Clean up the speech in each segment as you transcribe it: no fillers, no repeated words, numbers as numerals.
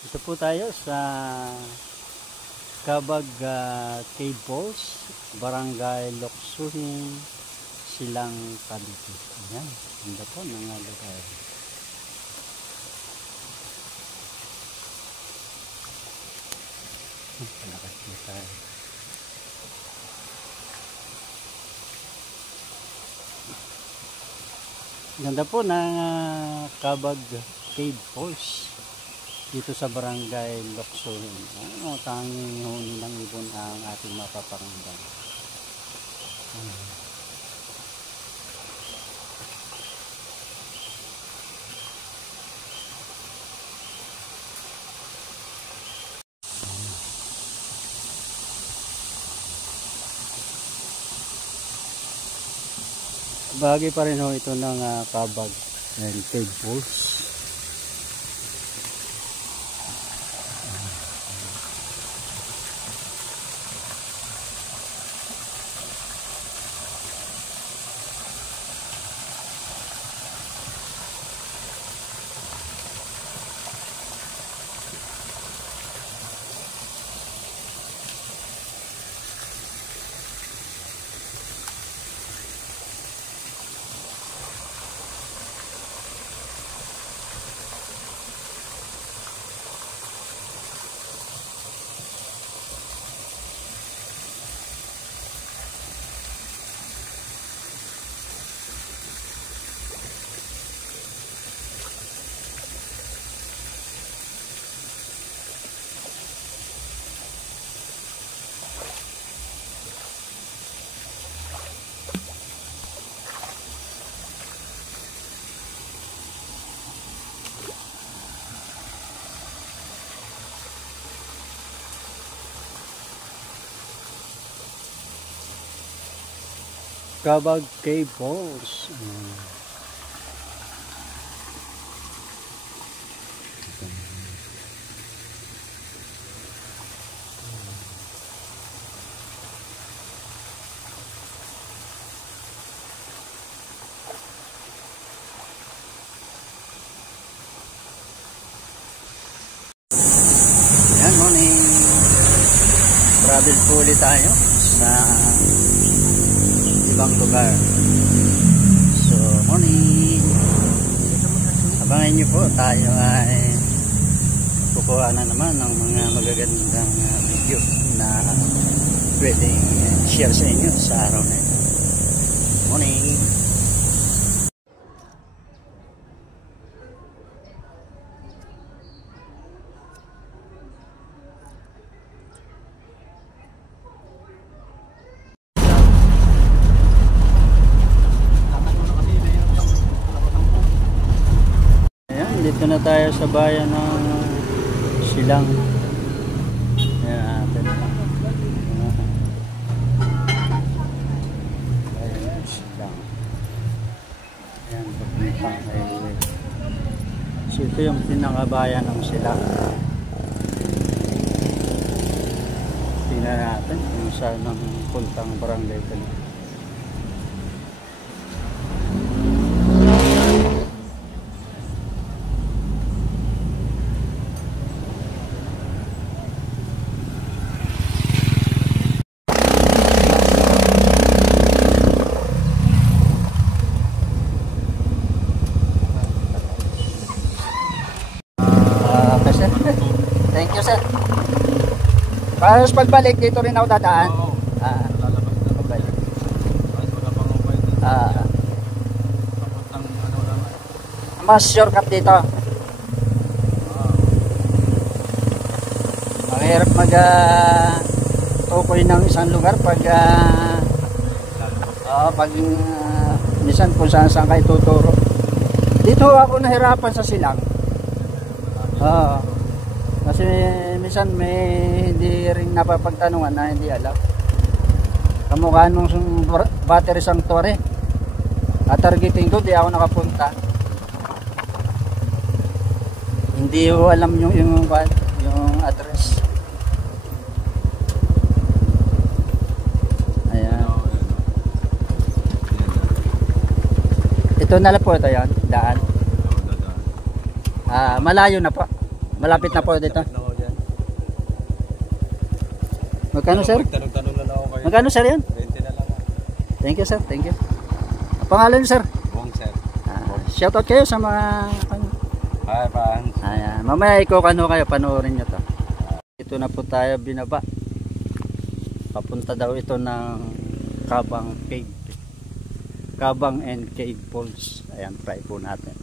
Ito po tayo sa Kabag Cave Falls, Barangay Luksuhin, Silang Cavite. Ayan, ganda po ng lugar. Palakas po tayo. Ganda po ng Kabag Cave Falls dito sa Barangay Luksuhin. Tanging huni ng ibon ang ating mapaparamdam. Bahagi pa rin ho ito ng Kabag and Cave Falls. Kabag Cave Falls. Yan, morning. Travel po ulit tayo sa ibang lugar. So, morning. Abangan nyo po, tayo ay kukuha na naman ng mga magagandang video na pwedeng share sa inyo sa araw na ito. Morning. Dito na tayo sa bayan ng Silang. Ayan natin. Bayan ng Silang. Ayan, papuntang highway. So ito yung pinakabayan ng Silang. Tingnan natin kung saan ang puntang barangay ito. Thank you, sir. Para sa pagbalik, dito rin ako dadaan. Oo. Lalabas na pagbalik. Wala pang upay dito. Papuntang ano lang. Mas shortcut dito. Mahirap tukoy ng isang lugar pag minsan kung saan kayo tuturo. Dito ako nahirapan sa Silang. Kasi minsan may hindi rin napapagtanungan na hindi alam. Kamukha nung battery sanctuary. At targeting ko, di ako nakapunta. Hindi ko alam yung address. Ayan. Ito na lang po ito yan, daan. Malayo na po. Malapit na po dito. Malapit na ako dyan. Magkano sir? Magtanong-tanong na lang ako kayo. Magkano sir yan? 20 na lang. Thank you sir, thank you. Pangalan niyo sir? Buong sir. Shoutout kayo sa mga ano. Hi, fans. Ayan, mamaya ikokano kayo, panoorin nyo to. Ito na po tayo binaba. Papunta daw ito ng Kabang Cave. Kabang and Cave Falls. Ayan, try po natin.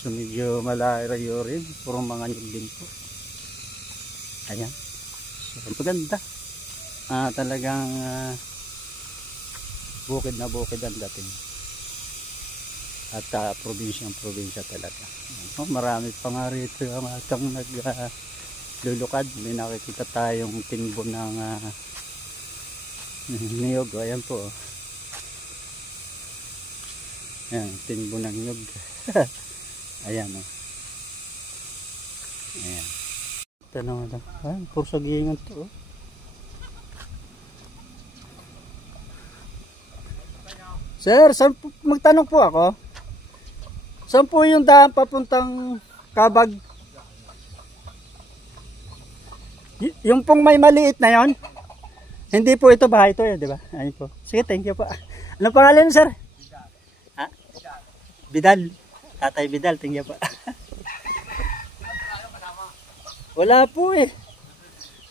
So medyo malayo rin, puro mga nyug din po. Ayan, so maganda. Talagang bukid na bukid ang dating. At probinsya talaga. Marami pa nga rito ang atang naglulukad. May nakikita tayong timbo ng niyog. Ayan po. Ayan, timbo ng niyog. Ayan o. Ayan. Tanong lang. Ayan, puro sagingan to. Sir, saan po, magtanong po ako? Saan po yung daan papuntang Kabag? Yung pong may maliit na yon? Hindi po ito bahay ito, di ba? Ayun po. Sige, thank you po. Ano pangalan, sir? Ha? Bidal. Tatay Bidal, thank you po. Wala po eh.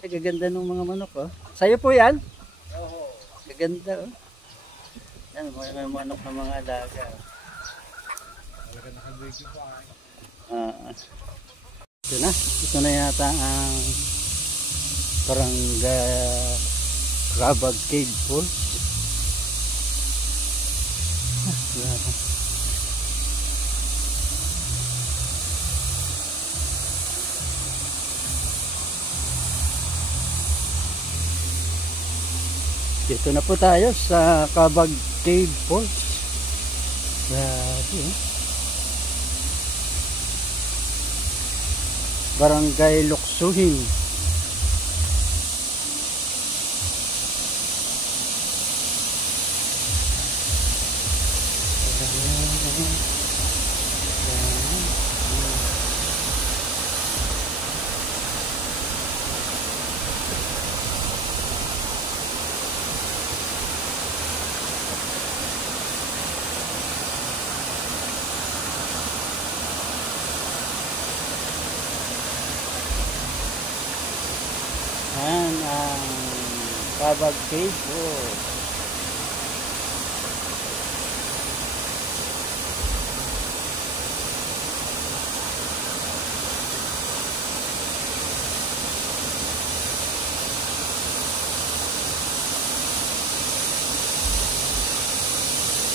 Ay, gaganda ng mga manok oh. Sa'yo po yan? Oo. Gaganda oh. Yan, may manok ng mga alaga. Talaga nakabigyo pa Ito na. Ito na yata ang Barangay Kabag Cave Falls. Dito na po tayo sa Kabag Cave Falls. Grabe eh. Barangay Luksuhin. Ayan ang Kabag Cave Falls.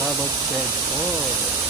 Kabag Cave Falls.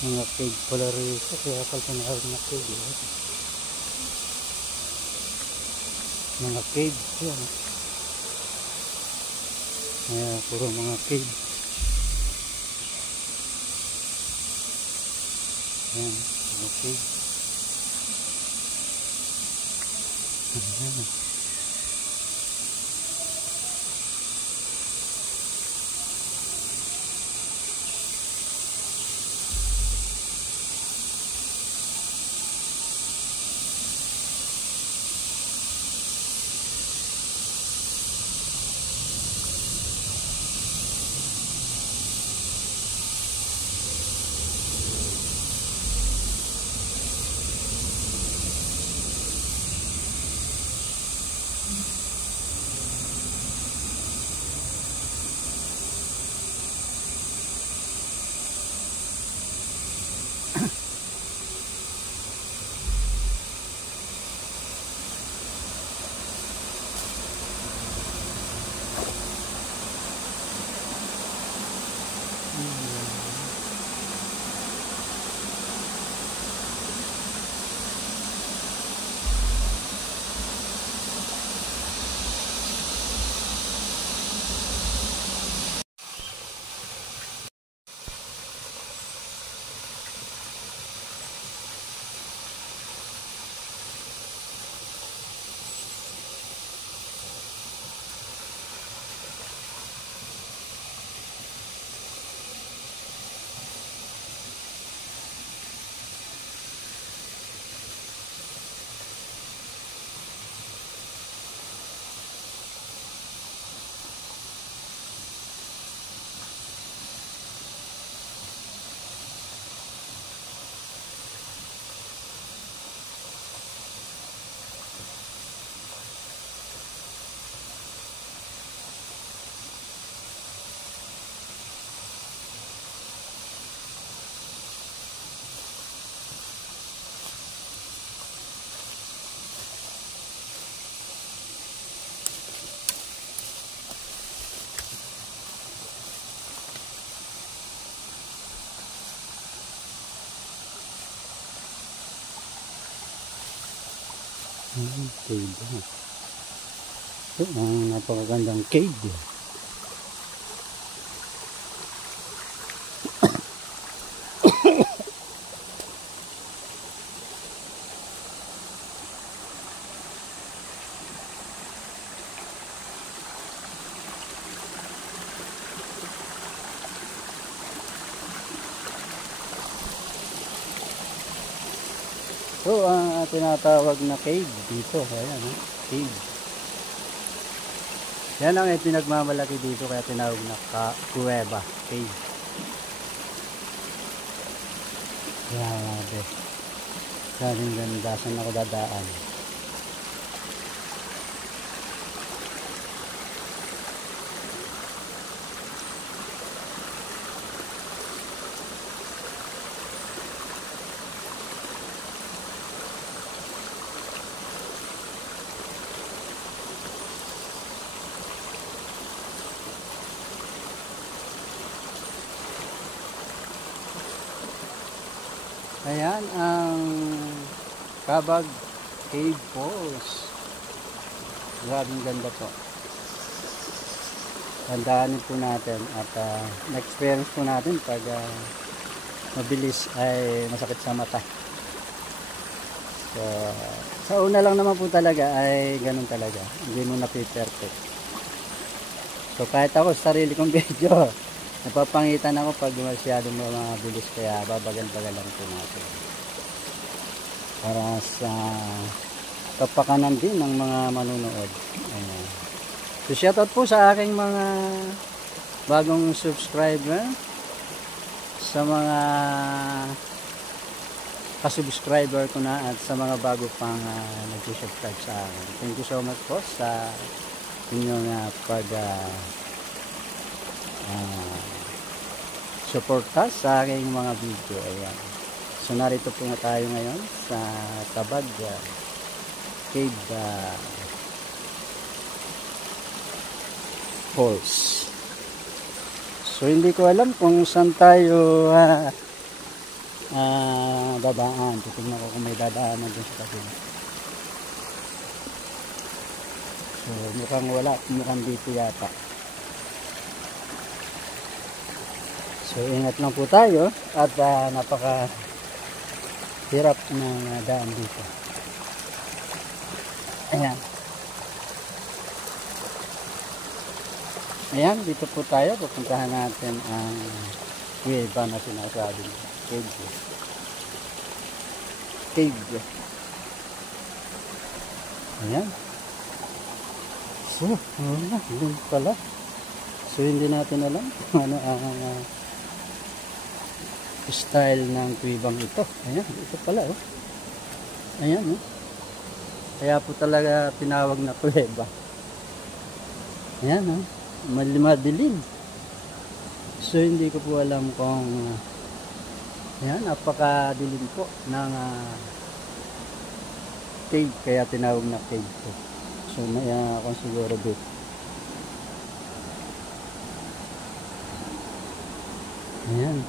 Mga cave pala rito, kaya pala tinawag na cave. Mga cave yan. Puro mga cave. Ayan, mga cave. Ayan. Cave. Ito ang napakagandang cave. So, ang tinatawag na cave dito. Ayan, cave. Yan ang pinagmamalaki dito, kaya tinawag na kuweba, cave. Grabe. Daming ganda. Saan ako dadaan? Ayan ang Kabag Cave Falls. Grabing ganda po. Tandaanin po natin at na-experience po natin pag mabilis ay masakit sa mata. So, sa una lang naman po talaga ay ganun talaga. Hindi mo napi-perfect. So kahit ako sa sarili kong video, napapangitan ako pag masyadong mabilis, kaya babagal-bagal lang po natin. Para sa kapakanan din ng mga manunood. Ayan. So shoutout po sa aking mga bagong subscriber, sa mga kasubscriber ko na, at sa mga bago pang nag-subscribe sa akin. Thank you so much po sa inyong suporta sa aking mga video. Ayan. So narito po na tayo ngayon sa Kabag Cave Falls. So hindi ko alam kung saan tayo dadaan. Titignan ko kung may dadaanan dun sa kabila. So mukhang wala, mukhang dito yata. So ingat lang po tayo at napaka hirap ng daan dito. Ayan. Ayan, dito po tayo. Pupuntahan natin ang kuweba na sinasabi. Cave. Ayan. So, yun pala. So, hindi natin alam kung ano ang style ng kuwebang ito. Ayan, ito pala. Oh. Ayan. Oh. Kaya po talaga tinawag na kuweba. Ayan. Oh. Madilim. So hindi ko po alam kung yan, napakadilim po ng cave, kaya tinawag na cave po. So may akong siguro dito. Ayan,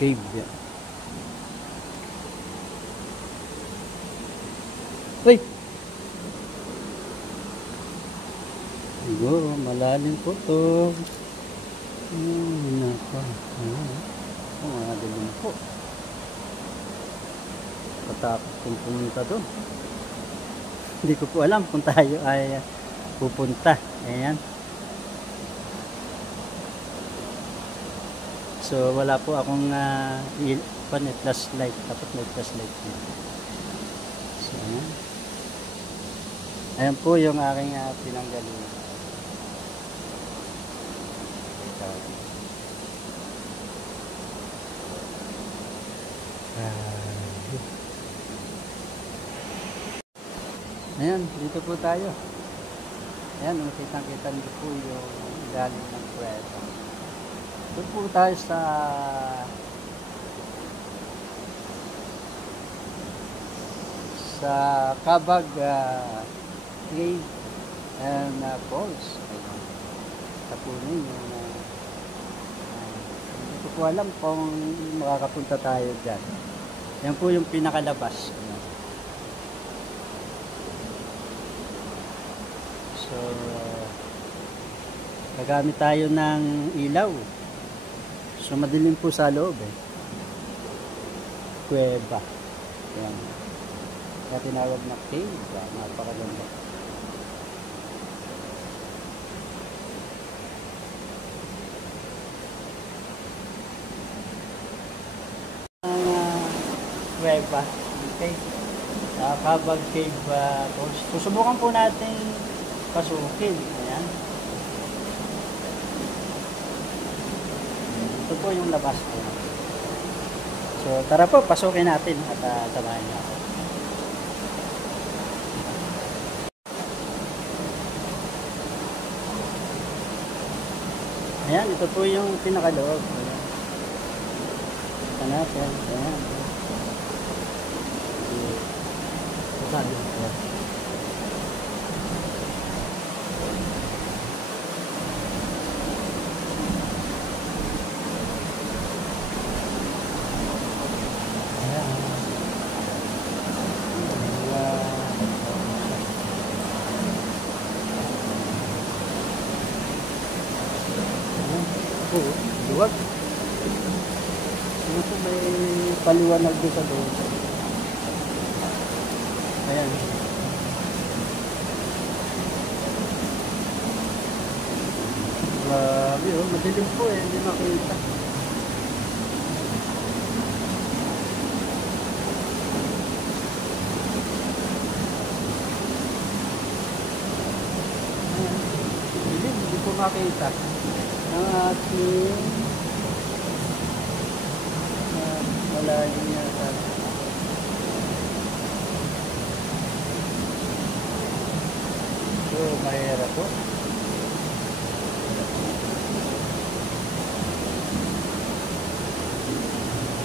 cave yan. Uy! Siguro, malalim po ito. Nako. Dilim po. Patapos kong pumunta doon. Hindi ko po alam kung tayo ay pupunta. Ayan. So, wala po akong flashlight. Dapat may flashlight dito. So, ayan. Ayan po yung aking pinanggalingan. Ayan, dito po tayo. Ayan, makitang-kita niyo po yung galing ng kuweba. Doon po tayo sa Kabag Cave and Falls. Tapunin yung hindi ko po alam kung makakapunta tayo dyan. Yan po yung pinakalabas. So gagamit tayo ng ilaw. So madilim po sa loob kuweba. Yan. Kaya tinawag na cave. Napakaganda. Kuweba. Okay. Kabag Cave. Susubukan po natin pasukin. Ayan. Ito po yung labas po. So tara po, pasukin natin at samahan niyo. Ayan, ito po yung pinakaloob. Ayan. Ito natin. Ayan. Sabi ko. Luwag. Ito may paliwanag din sa doon. Ayan. Grabe oh, madilim po hindi makita. Madilim, hindi po makita. Ang ating malalim yata. So, mahirap po.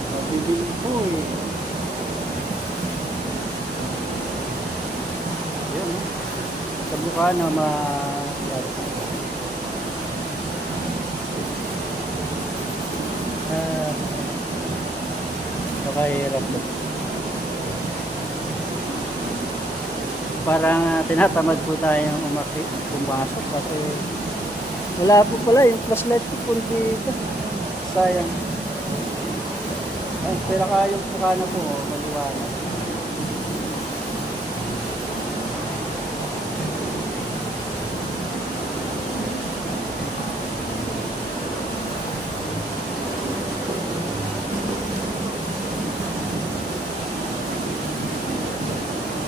Madilim po eh. Ayan eh. Sa mukha na Napakahirap po. Parang tinatamad po tayong pumasok kasi wala po pala yung flashlight ko po dito. Sayang. Ay, pero kayong mukha na po, maliwanag.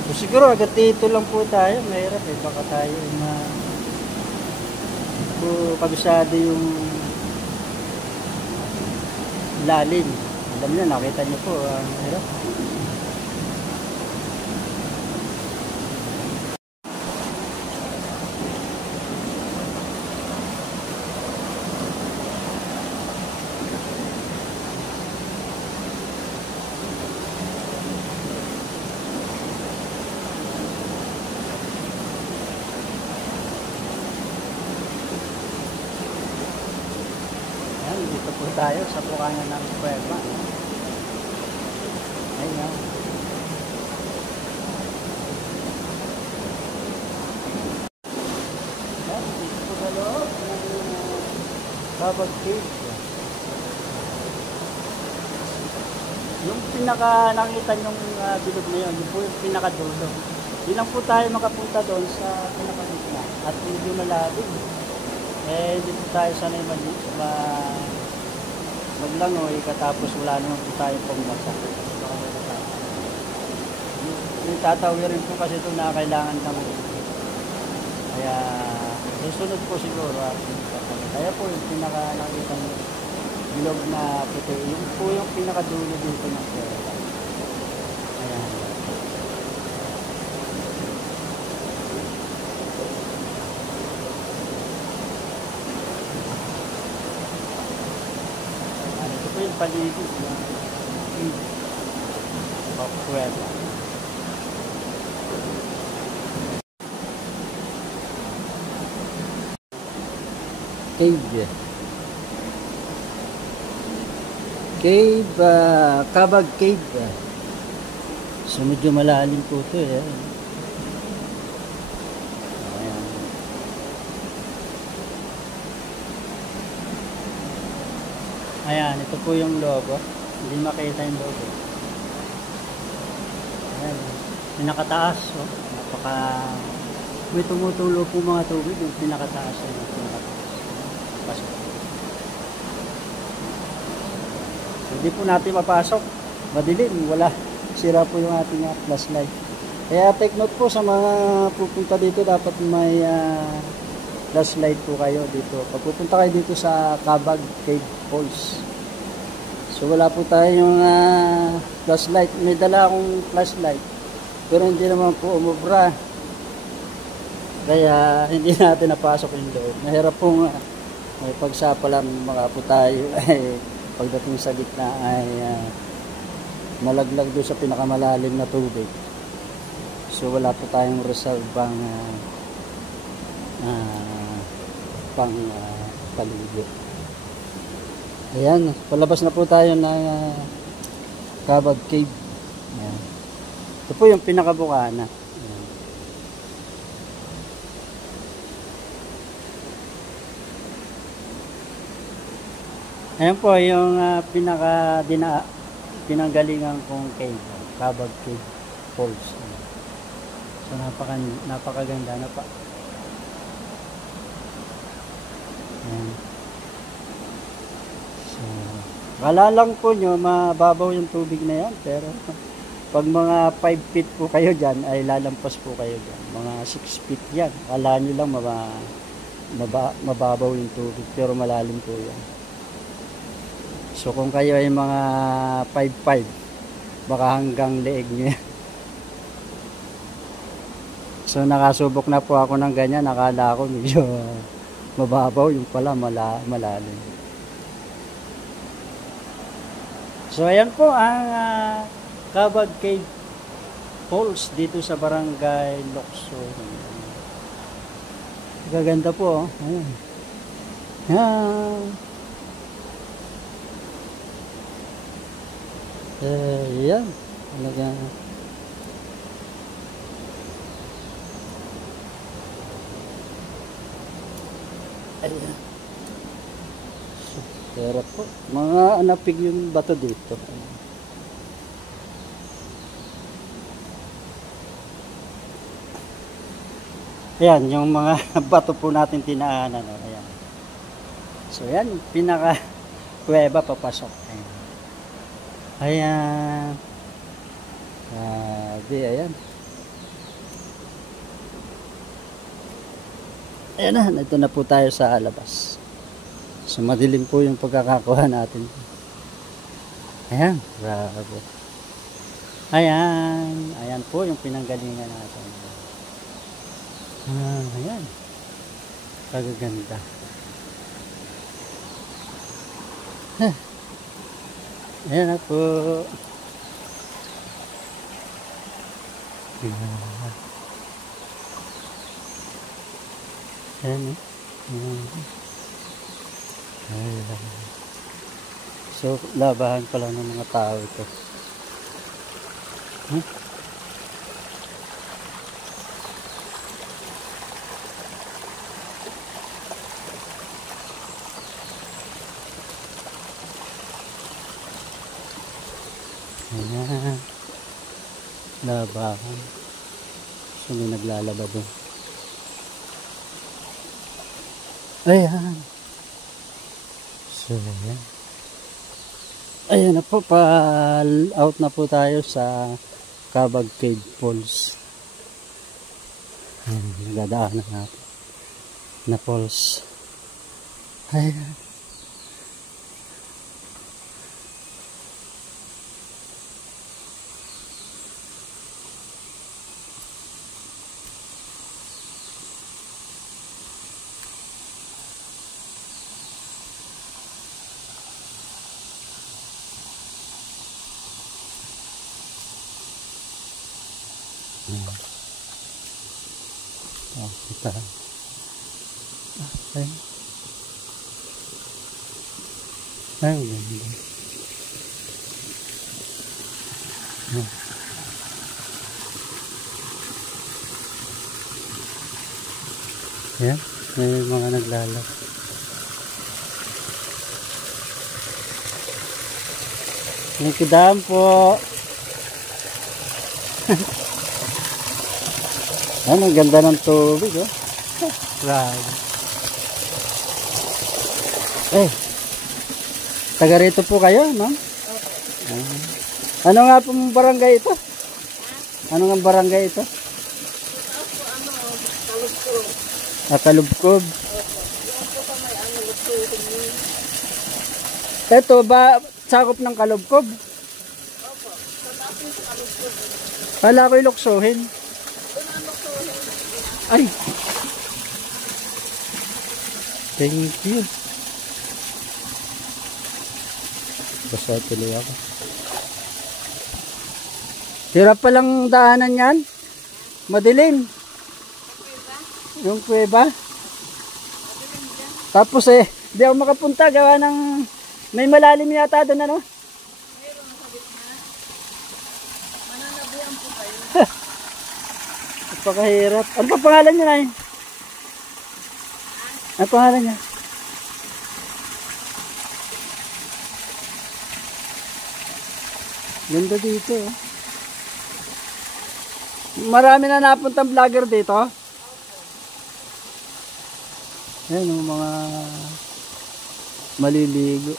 So, siguro agad dito lang po tayo, mahirap eh, baka tayo kabisado yung lalim. Alam niyo, nakita niyo po, mahirap. Dito po tayo sa bukangan ng Cueva. Ayan. Dito po sa loob ng Cabag Cave. Yung pinaka nakita yung bilog na yun, yun po yung pinakadulo. Di lang po tayo makapunta doon sa pinakagitna at medyo malalim. Eh, hindi po tayo sanay maglangoy katapos wala naman po tayo pumasa. Yung tatawirin po kasi ito na kailangan kami. Kaya susunod po siguro. Kaya po yung pinaka nakita ng bilog na puti. Yung po yung pinakadulo dito ng pera. Ayan. Ito po yung paligid ng Cueva. Cave. Cabag Cave. So medyo malalim po ito eh. Ayan. Ayan, ito po yung logo. Hindi makita yung logo. Ayan. Pinakataas. Oh. May tumutulo po mga tubig yung pinakataas. Yung pinakataas. Pasok. Hindi po natin mapasok. Madilim. Wala. Sira po yung ating flashlight. Kaya take note po sa mga pupunta dito. Dapat may flashlight po kayo dito. Pag pupunta kayo dito sa Cabag Cave Falls. So wala po tayong flashlight. May dala akong flashlight. Pero hindi naman po umubra. Kaya hindi natin napasok yung loob. Mahirap pong may pagsapala mga po tayo ay pagdating sa gitna ay malaglag doon sa pinakamalalim na tubig. So wala po tayong reserve pang paligid. Ayan, palabas na po tayo ng Cabag Cave. Ayan. Ito po yung pinakabukana. Ayan po yung pinanggalingan kong cave, Cabag Cave Falls. So napakaganda na pa. Ayan. So, kala lang po nyo mababaw yung tubig na yan, pero pag mga 5 feet po kayo dyan ay lalampas po kayo dyan. Mga 6 feet yan. Kala nyo lang mababaw yung tubig, pero malalim po yan. So kung kayo ay mga 5'5", baka hanggang leeg nyo yan. So nakasubok na po ako ng ganyan. Nakala ko medyo mababaw, yung pala malalim. So ayan po ang Cabag Cave Falls dito sa Barangay Locson. Gaganda po. Ayan. Ayan. Yan. Talaga. Ayan. Pero po, mga anapig yung bato dito. Ayan, yung mga bato po natin tinaanan. Ayan. So, yan, pinaka kuweba papasok. Ayan. Ayan. Ayan. Ayan na, ito na po tayo sa labas. So, madilim po yung pagkakakuha natin. Ayan, grabe. Ayan, ayan po yung pinanggalingan natin. Ayan. Pagaganda. Ayan na po. Ayan. So, labahan pala ng mga tao ito. Ayan. Labahan. So, may naglalaba doon. Ayan. So, ayan. Ayan na po. Pa-out na po tayo sa Cabag Cave Falls. Ayan. Nagdadaanan natin na falls. Ayan. Oh, kita. Ay. Ay, ganda. Yan, may mga naglalak. Thank you, dam po. Yan, ang ganda ng tubig, oh. Grabe. Taga rito po kayo, ma'am? Okay. Ano nga pong barangay ito? Ano nga barangay ito? Kalubkob. Kalubkob. Ito ba sakop ng Kalubkob? Opo. Sa Kalubkob. Kala ko'y luksuhin. Ay. Thank you. Basta tuloy ako. Hirap palang daanan yan. Madilim. Yung kuweba. Tapos di ako makapunta gawa ng may malalim yata doon, ano? Mayroon sa gitna. Mananabihan po kayo. Napakahirap. Ano pa pangalan niya, Nay? Ano pangalan niya? Ganda dito. Marami na napuntang vlogger dito. Ayan yung mga maliligo.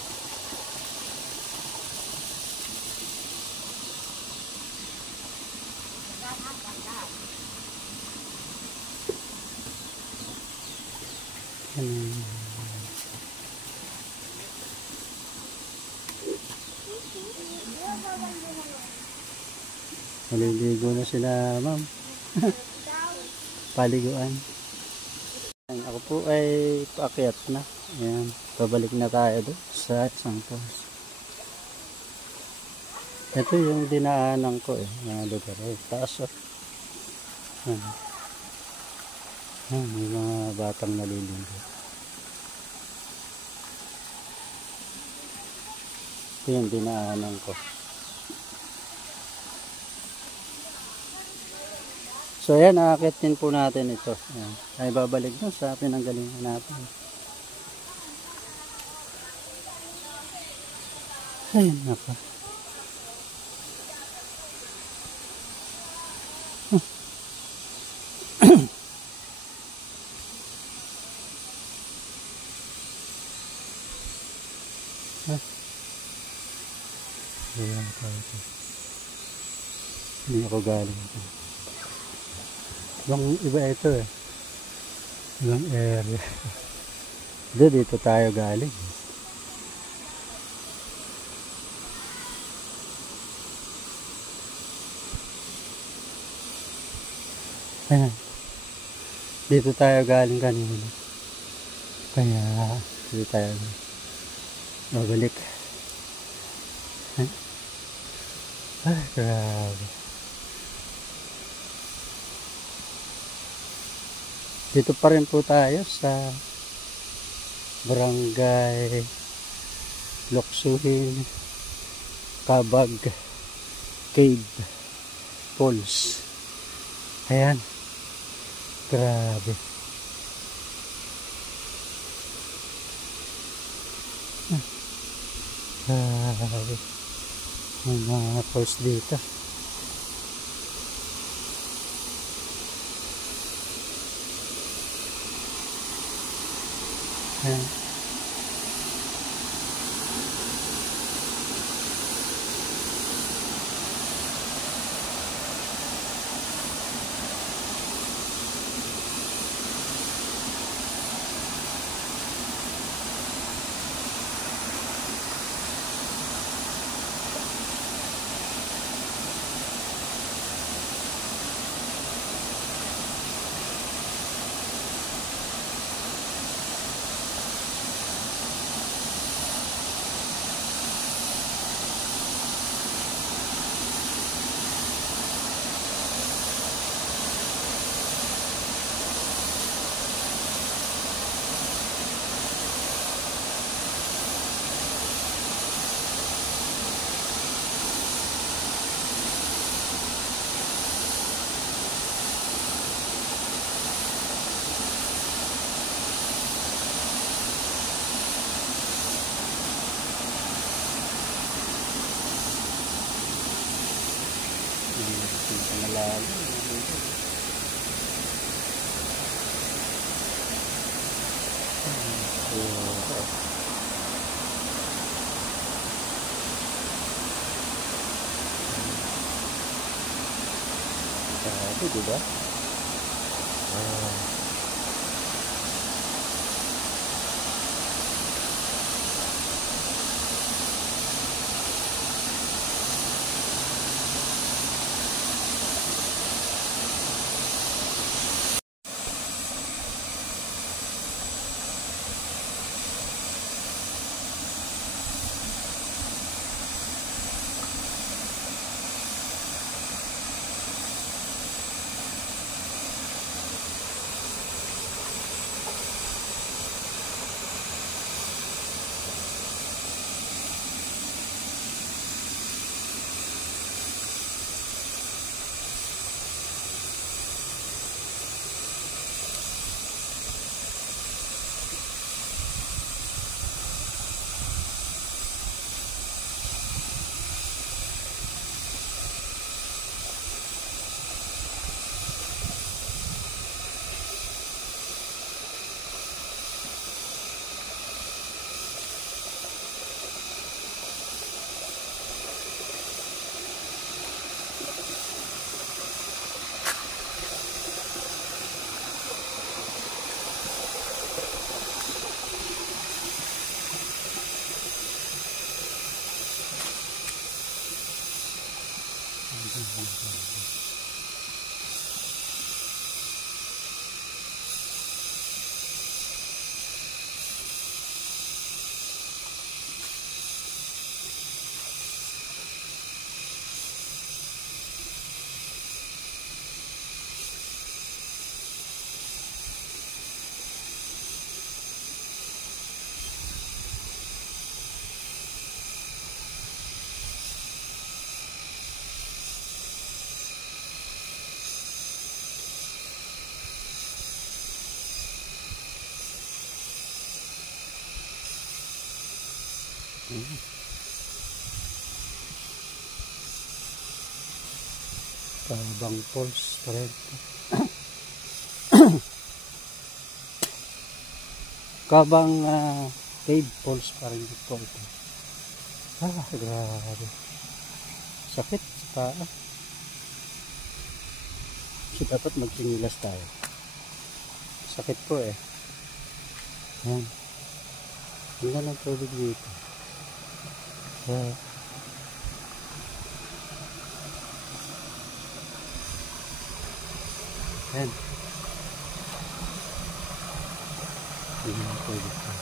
Maliligo na sila, ma'am. Paliguan. Ako po ay paakyat na. Ayan, pabalik na tayo doon sa isang falls. Ito yung dinaanan ko mga lugar. Taas oh. May mga batang naliligo. Ito yung dinaanan ko. So ayan, aakitin po natin ito. Ayan. Ay babalik na sa pinanggalingan natin. Ayun na pa. Ayan pa ito. Hindi ako galing ito. Ibang iba ito eh. Ibang area. Dito tayo galing. Ayan. Dito tayo galing kanina. Kaya dito tayo babalik. Ay, grabe. Dito pa rin po tayo sa Barangay Loksuhin, Kabag Cave Falls. Ayan. Grabe. Grabe. May mga falls dito. Ayan. Malalim. Grabe, diba? Kabang Falls pa rin. Kabang Cave Falls pa rin ito. Grabe. Sakit sa paa. Kasi dapat magsinilas tayo. Sakit po eh. Yan. Hanggang ng tubig dito. Yan. Hanggang ng tubig dito.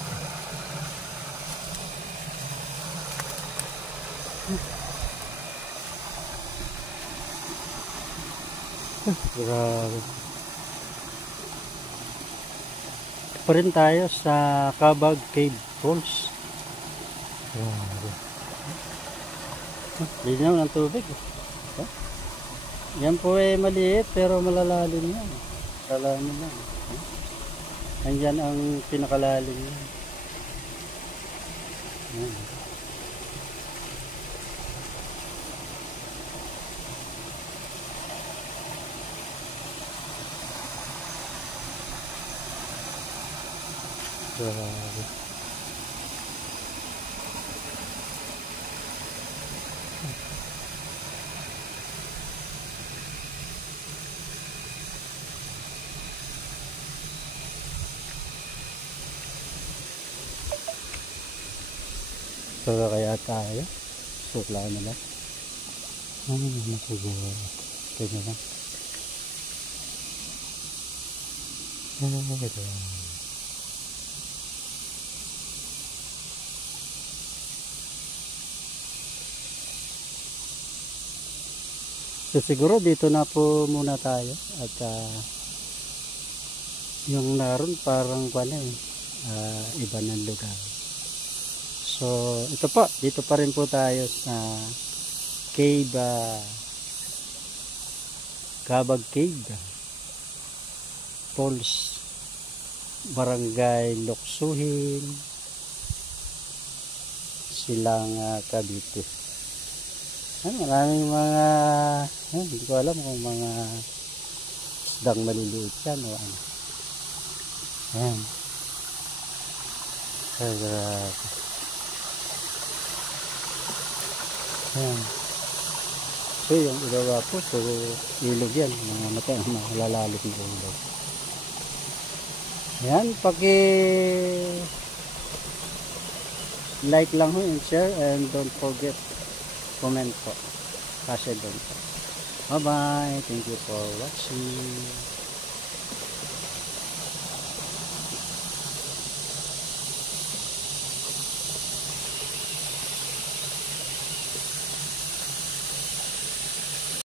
Grabe. Pa rin tayo sa Kabag Cave Falls. Grabe. Linaw ng tubig. Yan po ay maliit pero malalalim yan. Malalalim yan. Andyan ang pinakalalim yan. Yan. Grabe. Sura kaya tayo. Sutla na lang. Siguro. Ito na lang. So siguro dito na po muna tayo at yung naroon parang iba ng lugar. So ito po, dito pa rin po tayo sa Cave, Kabag Cave Falls, Barangay Loksuhin, Silang Cavite. Maraming mga hindi ko alam kung mga isdang maliliit yan o ano. Ayan. Grabe. Ayan. So yung ilawa po, so ilog yan, mga matay, malalalim na ilog. Ayan, paki like lang ho and share, and don't forget comment po kasi doon po. Bye bye, thank you for watching.